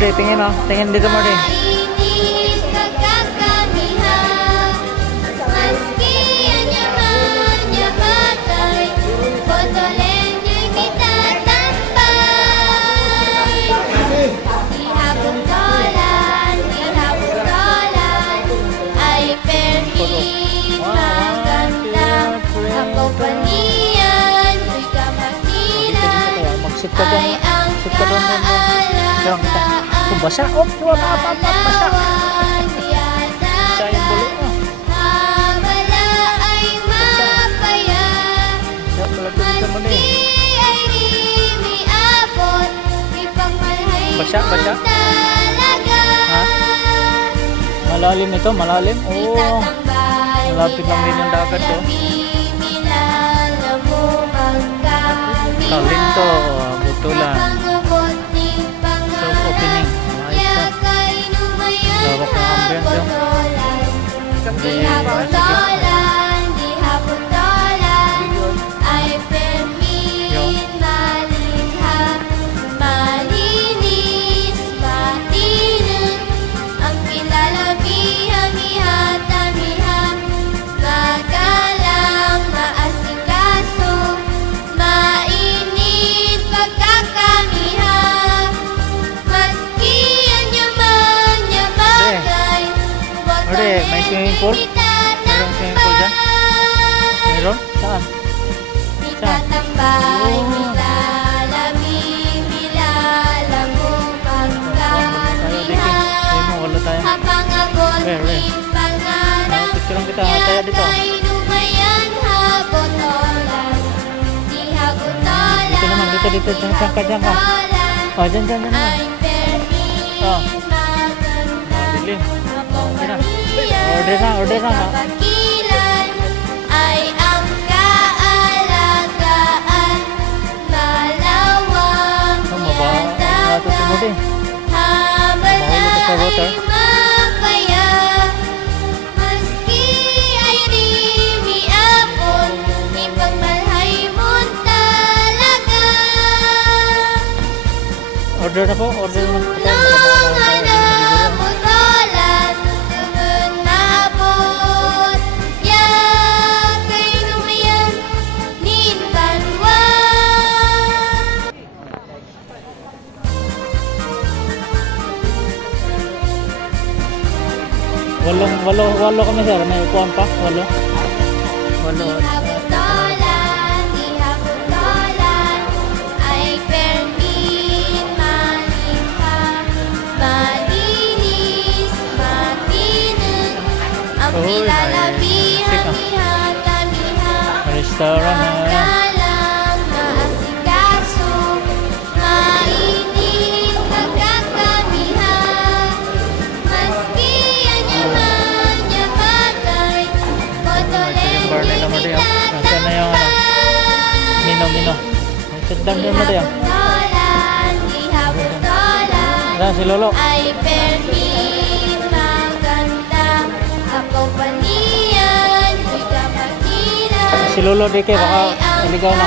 Modi, tingin oh. Tingin dito, Modi. Mainis pagkakamihan, maski ang yaman-yamatay, botolen nyo'y mitatambay. Di habutolan, ay permis maganda. Ako paniyan, mo'y kamahilan, Mag-shoot ka dyan. ay ang Shoot ka doon. kaalagaan. Oh, basa. Oh, basa. Sayang buli mo. Habala ay mapaya, Siya, malapit ka mo maski ay rimiabot, ipagmalhay Basa, mo basa. talaga. Ha? Malalim ito, malalim. Oh, Itatambay malapit lang din yung dagat, oh. Milala mo magkakamihan, Kalim to, butulan. napangabot ni Soft opening. Ayos na. kay numayan Lawak ng ambience, oh. Di habutolan, ay permin malikha, malinis, mainit, ang kilalabihan, tamihan, magalang, maasikaso, mainit pagkakamihan, maski ang yaman-yamatay, Ode, may swimming pool? Merong swimming pool dyan? Meron? Saan? Itatambay, milala mo Tayo, Diki. Hindi mo, wala tayo. habang abot Where? ng pangarap, Picture kita. Tayo dito. yakay numayan, habotolan, di habotolan, Dito naman, dito. Diyan ka. Oh, dyan naman. ay permin Oh. maganda, Dilim. habang Okay na. maniyan, Order na. kapakilan, ay ang kaalagaan, malawang Oh, natutubod eh. habang Mahulog ka sa water. ay mapaya, maski ay rimiabot, ipagmalhay mo talaga. Order na po. Order na. Tulungan na butolan, tugon maabot, yakay numayan, ninbanwan. Walo kami sir. May upuan pa. Walo. Di habutolan, ay permin malikha, malinis, makinag, ang Uy, kilalabihan, may tamihan, Restaurant na. magalang, maasikaso, mainit, pagkakamihan, maski ang yaman-yamatay, botolen Bar nila mo diyan. Nasaan na yung Mino. Sit down din mo diyan. di habutolan, Saan si Lolo? ay permin maganda, ako paniyan, di ka makilan, Si Lolo Dike baka ay ang iligaw na.